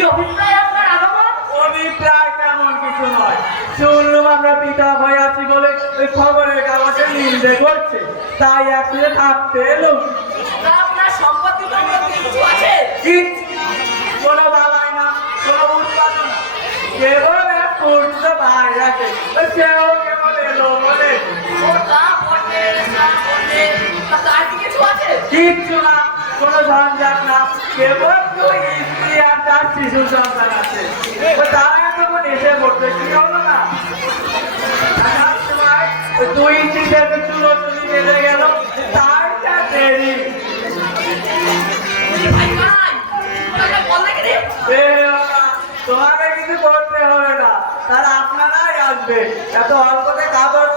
কি আপনার আগমন অভিপ্রায় তেমন কিছু নয়। শুনলাম আমরা পিতা হয়ে আছি বলে ওই খবরের কাগজে নিন্দে করছে। তাই একসাথে থাকতে এলো আপনার সম্পত্তি সম্পত্তি কিছু আছে? কোনো বালাই না কোনো উৎপাদন কেবল এক আছে সেও কেবল এলো বলে। ও তা বটে, তা বটে। তা তার কিছু আছে? কিচ্ছু না। কোনো ঝঞ্ঝাট না। কেবল স্ত্রী আর তার শিশু সন্তান আছে। তারা এসে কি না? দুই চুলো চুলি বেঁধে গেল তাই দেরি। তোমাকে কিছু করতে হবে না। তারা আপনারাই আসবে। এত অল্পতে কাদর